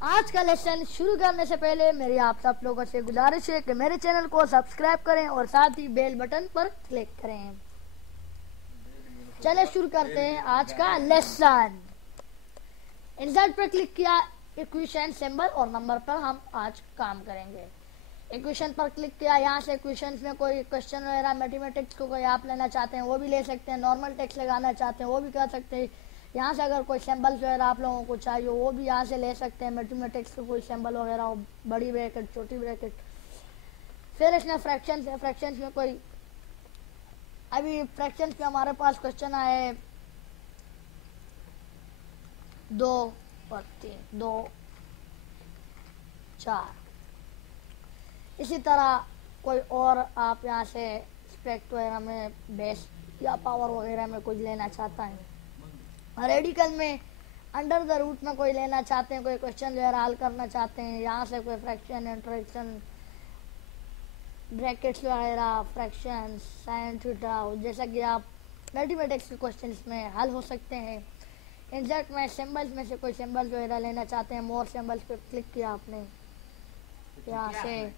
आज का लेसन शुरू करने से पहले मेरी आप सब लोगों से गुजारिश है कि मेरे चैनल को सब्सक्राइब करें और साथ ही बेल बटन पर क्लिक करें। चले शुरू करते हैं आज का लेसन। इंसर्ट पर क्लिक किया, इक्वेशन सिंबल और नंबर पर हम आज काम करेंगे। इक्वेशन पर क्लिक किया, यहाँ से इक्वेशन में कोई क्वेश्चन वगैरह मैथमेटिक्स को कोई आप लेना चाहते हैं वो भी ले सकते हैं, नॉर्मल टेक्स्ट लगाना चाहते हैं वो भी कर सकते हैं। यहाँ से अगर कोई सिंबल्स वगैरह आप लोगों को चाहिए वो भी यहाँ से ले सकते हैं, मैथमेटिक्स का कोई सिंबल वगैरह हो, बड़ी ब्रैकेट छोटी ब्रैकेट। फिर इसमें फ्रैक्शंस है, फ्रैक्शंस में कोई अभी फ्रैक्शंस में हमारे पास क्वेश्चन आए 2 और 3, 2 4। इसी तरह कोई और आप यहाँ से स्पेक्ट वगैरह में बेस या पावर वगैरह में कुछ लेना चाहता है। रेडिकल में अंडर द रूट में कोई लेना चाहते हैं, कोई क्वेश्चन वगैरह हल करना चाहते हैं, यहाँ से कोई फ्रैक्शन इंटरेक्शन ब्रैकेट्स वगैरह फ्रैक्शन साइन थीटा जैसा कि आप मैथमेटिक्स के क्वेश्चन में हल हो सकते हैं। इंसर्ट में सिंबल्स में से कोई सिंबल्स वगैरह लेना चाहते हैं, मोर सिंबल्स पे क्लिक किया आपने, यहाँ से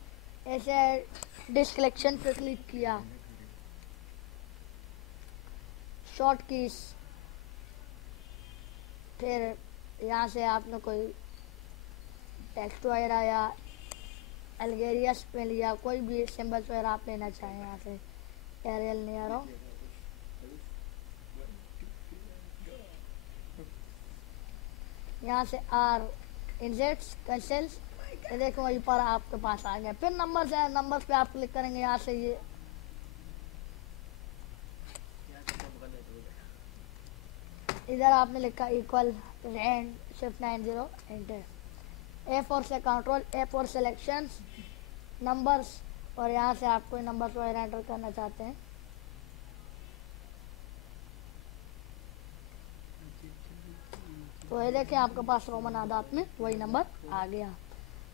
ऐसे डिस्क कलेक्शन पे क्लिक किया, शॉर्ट कीज, फिर यहाँ से आपने कोई टेक्स्ट वगैरह या अल्गेरियस पे लिया, कोई भी सिंबल्स वगैरह आप लेना चाहें यहाँ से एरियल नियर हो। यहाँ से आर इंसर्ट्स कैंसल्स, ये देखो वहीं पर आपके पास आ गया। फिर नंबर्स है, नंबर्स पे आप क्लिक करेंगे, यहाँ से ये इधर आपने लिखा equal Rand shift 90 enter. A4 से कंट्रोल, A4 सिलेक्शंस नंबर्स, और यहाँ से आप कोई नंबर्स वगैरह एंटर करना चाहते हैं। तो ये देखिए आपके पास रोमन आदात में वही नंबर आ गया।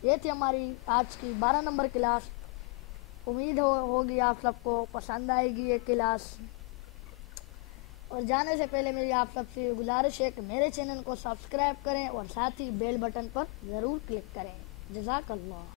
ये थी हमारी आज की 12 नंबर क्लास। उम्मीद होगी आप सबको पसंद आएगी ये क्लास। और जाने से पहले मेरी आप सबसे गुजारिश है कि मेरे चैनल को सब्सक्राइब करें और साथ ही बेल बटन पर ज़रूर क्लिक करें। जज़ाकल्लाह।